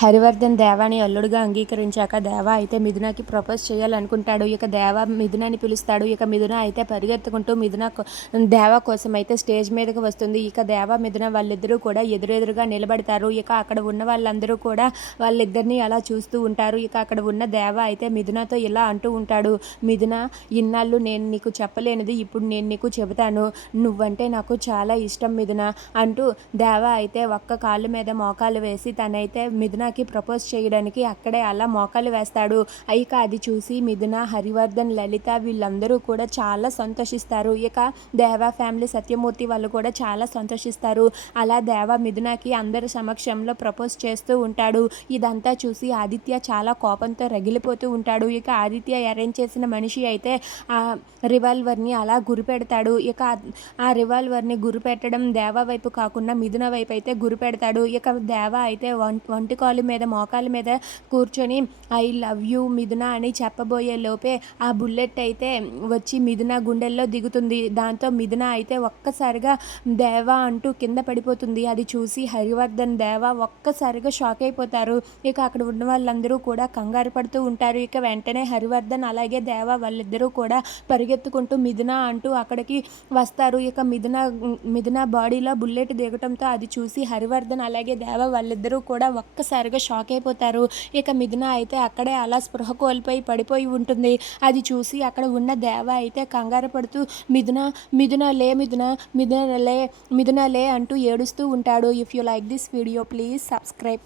హరివర్ధన్ దేవాని అల్లుడుగా అంగీకరించాక దేవ అయితే మిథునకి ప్రపోజ్ చేయాలనుకుంటాడు. ఇక దేవ మిథునాని పిలుస్తాడు. ఇక మిథున అయితే పరిగెత్తుకుంటూ మిథున దేవా దేవ కోసం అయితే స్టేజ్ మీదకి వస్తుంది. ఇక దేవ మిథున వాళ్ళిద్దరూ కూడా ఎదురెదురుగా నిలబడతారు. ఇక అక్కడ ఉన్న వాళ్ళందరూ కూడా వాళ్ళిద్దరిని అలా చూస్తూ ఉంటారు. ఇక అక్కడ ఉన్న దేవ అయితే మిథునతో ఇలా అంటూ ఉంటాడు. మిథున ఇన్నాళ్ళు నేను నీకు చెప్పలేనిది ఇప్పుడు నేను నీకు చెబుతాను. నువ్వంటే నాకు చాలా ఇష్టం మిథున అంటూ దేవ అయితే ఒక్క కాళ్ళు మీద మోకాలు వేసి తనైతే మిథునకి ప్రపోజ్ చేయడానికి అక్కడే అలా మోకాలు వేస్తాడు. ఇక అది చూసి మిథున హరివర్ధన్ లలిత వీళ్ళందరూ కూడా చాలా సంతోషిస్తారు. ఇక దేవా ఫ్యామిలీ సత్యమూర్తి వాళ్ళు కూడా చాలా సంతోషిస్తారు. అలా దేవ మిథునకి అందరి సమక్షంలో ప్రపోజ్ చేస్తూ ఉంటాడు. ఇదంతా చూసి ఆదిత్య చాలా కోపంతో రగిలిపోతూ ఉంటాడు. ఇక ఆదిత్య అరేంజ్ చేసిన మనిషి అయితే ఆ రివాల్వర్ని అలా గురిపెడతాడు ఇక ఆ- రివాల్వర్ని గురిపెట్టడం దేవ వైపు కాకుండా మిథున వైపు అయితే గురిపెడతాడు ఇక దేవ అయితే వంటి వంటి కాళ్ళ మీద మోకాల మీద కూర్చొని ఐ లవ్ యూ మిథున అని చెప్పబోయే లోపే ఆ బుల్లెట్ అయితే వచ్చి మిథున గుండెల్లో దిగుతుంది. దాంతో మిథున అయితే ఒక్కసారిగా దేవా అంటూ కింద పడిపోతుంది. అది చూసి హరివర్ధన్ దేవా ఒక్కసారిగా షాక్ అయిపోతారు. ఇక అక్కడ ఉన్న వాళ్ళందరూ కూడా కంగారు పడుతూ ఉంటారు. ఇక వెంటనే హరివర్ధన్ అలాగే దేవా వాళ్ళిద్దరూ కూడా పరిగెత్తుకుంటూ మిథున అంటూ అక్కడికి వస్తారు. ఇక మిథున మిథున బాడీలో బుల్లెట్ దిగటంతో అది చూసి హరివర్ధన్ అలాగే దేవా వాళ్ళిద్దరూ కూడా ఒక్కసారిగా షాక్ అయిపోతారు. ఇక మిథున అయితే అక్కడే అలా స్పృహ కోల్పోయి పడిపోయి ఉంటుంది. అది చూసి అక్కడ ఉన్న దేవ అయితే కంగారు పడుతూ మిథున మిథున లే మిథున మిథున లే మిథున లే అంటూ ఏడుస్తూ ఉంటాడు. If you like this video please subscribe